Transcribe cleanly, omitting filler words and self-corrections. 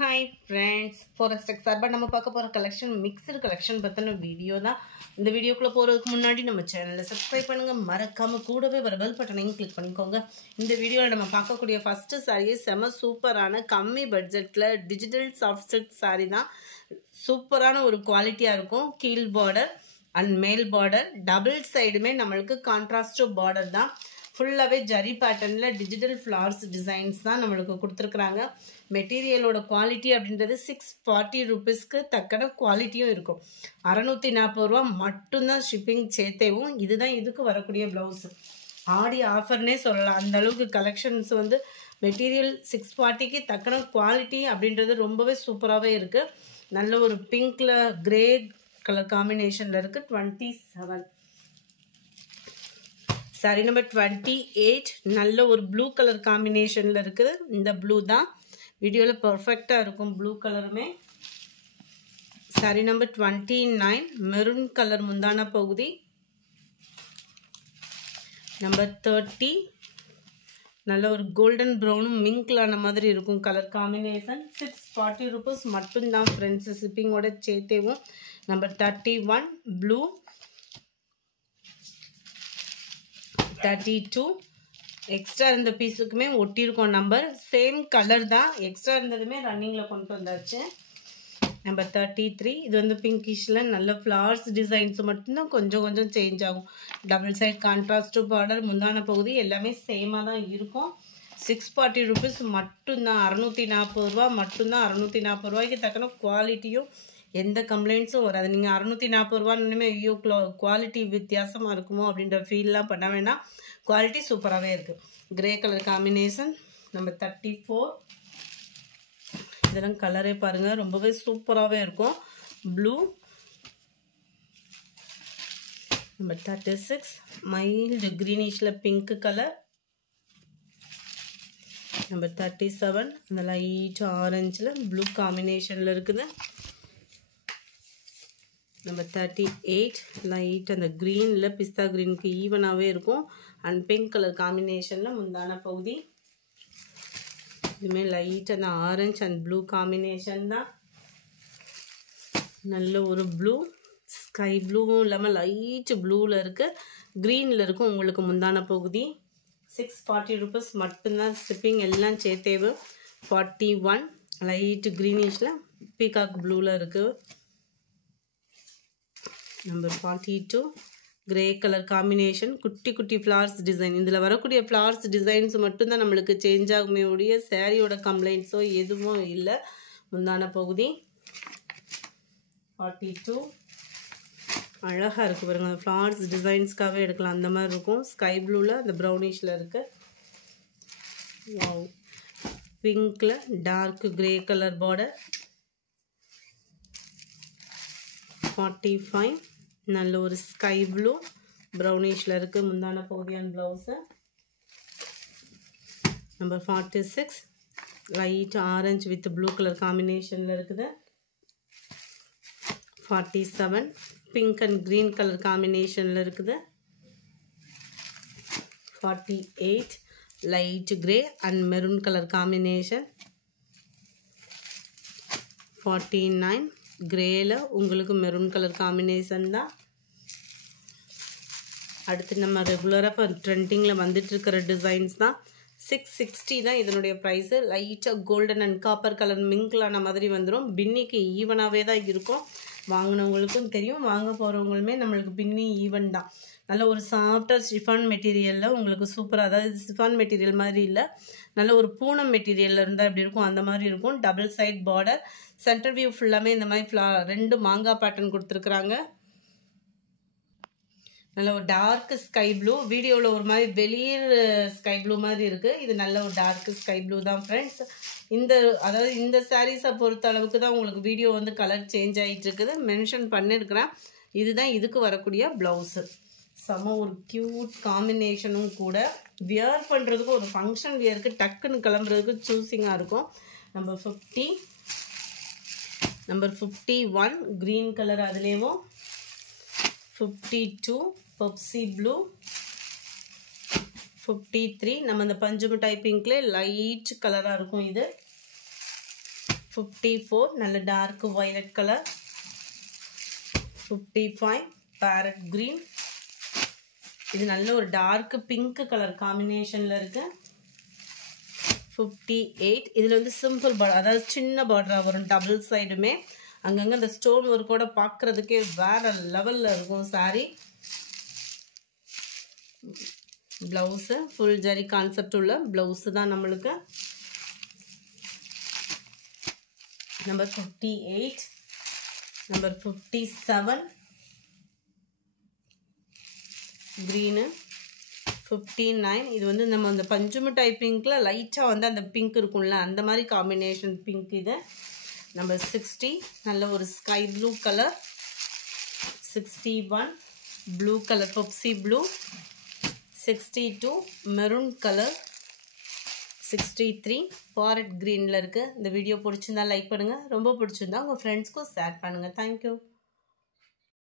Hi friends, Forest Exarba நம்ம பார்க்க போற collection mixed collection பத்தின வீடியோ தான். இந்த வீடியோக்குள்ள போறதுக்கு முன்னாடி நம்ம சேனலை சப்ஸ்கிரைப் பண்ணுங்க, மறக்காம கூடவே வர பெல் பட்டனையும் கிளிக் பண்ணிக்கோங்க. இந்த வீடியோல நம்ம பார்க்கக்கூடிய ஃபர்ஸ்ட் saree செம சூப்பரான கம்மி பட்ஜெட்ல டிஜிட்டல் சாஃப்ட் சில்க் saree தான். சூப்பரான ஒரு குவாலிட்டியா இருக்கும். கீழ் பார்டர் அண்ட் மேல் பார்டர் டபுள் சைடுமே நம்மளுக்கு கான்ட்ராஸ்ட் பார்டர் தான். ஃபுல்லாவே ஜரி பேட்டர்ன்ல டிஜிட்டல் ஃப்ளவர்ஸ் டிசைன்ஸ் தான் நம்மளுக்கு கொடுத்துருக்காங்க. மெட்டீரியலோட குவாலிட்டி அப்படின்றது 640 ரூபீஸ்க்கு தக்கன குவாலிட்டியும் இருக்கும். 640 ரூபா மட்டும்தான் ஷிப்பிங் சேர்த்தேவும். இதுதான் இதுக்கு வரக்கூடிய பிளவுஸ். ஆடி ஆஃபர்னே சொல்லலாம். அந்த அளவுக்கு கலெக்ஷன்ஸ் வந்து மெட்டீரியல் 640க்கு தக்கன குவாலிட்டி அப்படின்றது ரொம்பவே சூப்பராகவே இருக்கு. நல்ல ஒரு பிங்க்ல கிரே கலர் காம்பினேஷன்ல இருக்கு. 27 சாரி நம்பர் 28 நல்ல ஒரு ப்ளூ கலர் காம்பினேஷன்ல இருக்குது. இந்த ப்ளூ தான் வீடியோல பெர்ஃபெக்ட்டா இருக்கும். ப்ளூ கலருமே. சாரி நம்பர் 29 மெரூன் கலர் முந்தான பகுதி. நம்பர் 30 நல்ல ஒரு கோல்டன் ப்ரௌனும் மிங்க்லான மாதிரி இருக்கும் கலர் காம்பினேஷன். 640 ரூபீஸ் மட்டும்தான் ஃப்ரெண்ட்ஸ் ஷிப்பிங்கோட சேர்த்தேவும். Number 31 blue. 32 எக்ஸ்ட்ரா இருந்த பீஸுக்குமே ஒட்டியிருக்கோம் நம்பர். சேம் கலர் தான். எக்ஸ்ட்ரா இருந்ததுமே ரன்னிங்கில் கொண்டு வந்தாச்சு. நம்பர் 33 இது வந்து பிங்கிஷ்ல நல்ல ஃப்ளவர்ஸ் டிசைன்ஸ் மட்டும்தான் கொஞ்சம் கொஞ்சம் சேஞ்ச் ஆகும். டபுள் சைட் கான்ட்ராஸ்ட் பார்டர் முந்தான பகுதி எல்லாமே சேமாக தான் இருக்கும். 640 ரூபீஸ் மட்டும்தான். 640 ரூபா மட்டும்தான். 640 ரூபாய்க்கு தக்கன குவாலிட்டியும் எந்த கம்ப்ளைண்ட்ஸும் வராது. நீங்கள் 640 ரூபான்னு ஐயோ குவாலிட்டி வித்தியாசமாக இருக்குமோ அப்படின்ற ஃபீல்லாம் பண்ண வேணாம். குவாலிட்டி சூப்பராகவே இருக்குது. Grey colour combination. நம்பர் 34 இதெல்லாம் கலரே பாருங்கள் ரொம்பவே சூப்பராகவே இருக்கும். ப்ளூ. நம்பர் 36 மைல்டு க்ரீனிஷில் பிங்க் கலர். நம்பர் 37 அந்த லைட் ஆரஞ்சில் ப்ளூ காம்பினேஷனில் இருக்குது. நம்பர் 38 லைட் அந்த க்ரீனில் பிஸ்தா க்ரீனுக்கு ஈவனாகவே இருக்கும். அண்ட் பிங்க் கலர் காம்பினேஷனில் முந்தான பகுதி. இதுவுமே லைட் அந்த ஆரஞ்ச் அண்ட் ப்ளூ காம்பினேஷன் தான். நல்ல ஒரு ப்ளூ ஸ்கை ப்ளூவும் இல்லாமல் லைட் ப்ளூவில் இருக்குது. க்ரீனில் இருக்கும் உங்களுக்கு முந்தான பகுதி. 640 ரூபீஸ் மட்டும்தான் ஷிப்பிங் எல்லாம் சேர்த்தேவு. 41 லைட் க்ரீனிஷில் பீகாக் ப்ளூவில் இருக்குது. நம்பர் 42 கிரே கலர் காம்பினேஷன் குட்டி குட்டி ஃப்ளவர்ஸ் டிசைன். இதில் வரக்கூடிய ஃப்ளவர்ஸ் டிசைன்ஸ் மட்டும்தான் நம்மளுக்கு சேஞ்ச் ஆகுமே உடைய சேரீயோட கம்ப்ளைண்ட்ஸோ எதுவும் இல்லை. முந்தான பகுதி. 42 அழகாக இருக்குது பாருங்கள். அந்த ஃப்ளவர்ஸ் டிசைன்ஸ்க்காகவே எடுக்கலாம். அந்த மாதிரி இருக்கும். ஸ்கை ப்ளூவில் அந்த ப்ரௌனிஷில் இருக்குது. வாவ். பிங்க்கில் டார்க் கிரே கலர் பார்டர். 45 நல்ல ஒரு ஸ்கை ப்ளூ ப்ரௌனிஷில் இருக்குது முந்தான பகுதியான blouse. Number 46 light orange with blue colour காம்பினேஷனில் இருக்குது. 47 பிங்க் அண்ட் க்ரீன் கலர் காம்பினேஷனில் இருக்குது. 48 light grey and maroon colour combination. 49 கிரேல உங்களுக்கு மெரூன் கலர் காம்பினேஷன் தான். அடுத்து நம்ம ரெகுலராக இப்போ ட்ரெண்டிங்கில் வந்துட்டு இருக்கிற டிசைன்ஸ் தான். 660 தான் இதனுடைய ப்ரைஸு. லைட்டாக கோல்டன் அண்ட் காப்பர் கலர் மிங்க்லான மாதிரி வந்துடும். பின்னிக்கு ஈவனாகவே தான் இருக்கும். வாங்கினவங்களுக்கும் தெரியும், வாங்க போகிறவங்களுமே நம்மளுக்கு பின்னி ஈவன் தான். நல்ல ஒரு சாஃப்டாக ஷிஃபான் மெட்டீரியலில் உங்களுக்கு சூப்பராக, அதாவது ஷிஃபான் மெட்டீரியல் மாதிரி இல்லை, நல்ல ஒரு பூனம் மெட்டீரியலில் இருந்தால் எப்படி இருக்கும் அந்த மாதிரி இருக்கும். Double side border. Centre view ஃபுல்லாமே இந்த மாதிரி 2 மாங்காய் பேட்டர்ன் கொடுத்துருக்குறாங்க. நல்ல ஒரு டார்க் ஸ்கை ப்ளூ. வீடியோவில் ஒரு மாதிரி வெளியர் ஸ்கை ப்ளூ மாதிரி இருக்குது. இது நல்ல ஒரு டார்க் ஸ்கை ப்ளூ தான் ஃப்ரெண்ட்ஸ். அதாவது இந்த சாரீஸை பொறுத்த அளவுக்கு தான் உங்களுக்கு வீடியோ வந்து கலர் சேஞ்ச் ஆகிட்டு இருக்குது. மென்ஷன் பண்ணியிருக்கிறேன். இதுதான் இதுக்கு வரக்கூடிய ப்ளவுஸு. செம ஒரு க்யூட் காம்பினேஷனும் கூட. வியர் பண்ணுறதுக்கு ஒரு ஃபங்க்ஷன் வியருக்கு டக்குன்னு கிளம்புறதுக்கு சூஸிங்காக இருக்கும். Number 50 number 51 green colour. அதுலேயும் 52 பெப்சி ப்ளூ. 53 நம்ம இந்த பஞ்சு மிட்டாய் பிங்க்ல லைட் கலராக இருக்கும் இது. 54 நல்ல dark violet colour. 55 parrot green. இது நல்ல ஒரு டார்க் பிங்க் கலர் காம்பினேஷன்ல இருக்கு. 58 இதுல வந்து சிம்பிள் பார்டர், அதாவது சின்ன பார்டரா வரும் டபுள் சைடுமே. அங்கங்க இந்த ஸ்டோன் ஒர்க் கூட பார்க்கிறதுக்கே வேற லெவல்ல இருக்கும் sorry. Blouse full zari concept உள்ள பிளவுஸ் தான் நம்மளுக்கு. நம்பர் 58, நம்பர் 57 green, 59 இது வந்து நம்ம அந்த பஞ்சுமி டைப் பிங்க்ல லைட்டா வந்து அந்த பிங்க் இருக்கும்ல அந்த மாதிரி காம்பினேஷன் பிங்க் இது. நம்பர் 60 நல்ல ஒரு sky blue colour. 61 blue colour Pepsi blue. 62 maroon colour. 63 parrot கிரீன்ல இருக்கு. இந்த வீடியோ பிடிச்சிருந்தா லைக் பண்ணுங்க, ரொம்ப பிடிச்சிருந்தா உங்க ஃப்ரெண்ட்ஸ்க்கும் ஷேர் பண்ணுங்க. தேங்க்யூ.